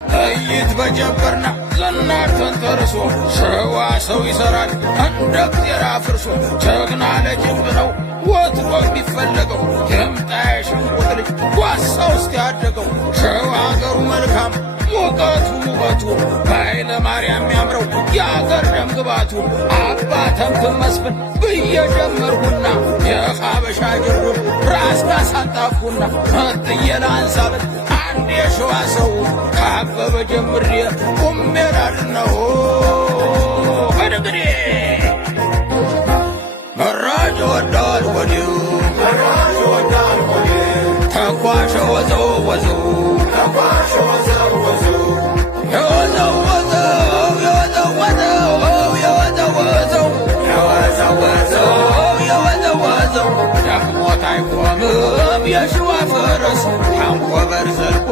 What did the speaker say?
ጥይት በጀበርና ዝናር ተንተርሶ ሸዋ ሰው ይሠራል እንደ እግዜር አፍርሶ ጀግና ለጀግድ ነው ወትሮ ቢፈለገው የምጣ የሸንቆጥ ልጅ ጓሳው ውስጥ ያደገው ሸዋ አገሩ መልካም ሙቀቱ በኃይለ ማርያም ያምረው የአገር ደም ግባቱ አባተምትን መስፍን ብዬ ጀመርኩና የኻበሻ ጅሩን ራስ ካሳጣፍኩና መጥዬ ላንሳበት አንድ የሸዋ ሰው ካበበ ጀምሬ ቁሜ ላድነው በድግሬ መራጭ ወዳል ወዲው ተኳሸ ወዘው ወዘው ደክሞት አይቆምም የሸዋ ፈረስ አንኮበር ዘልቆ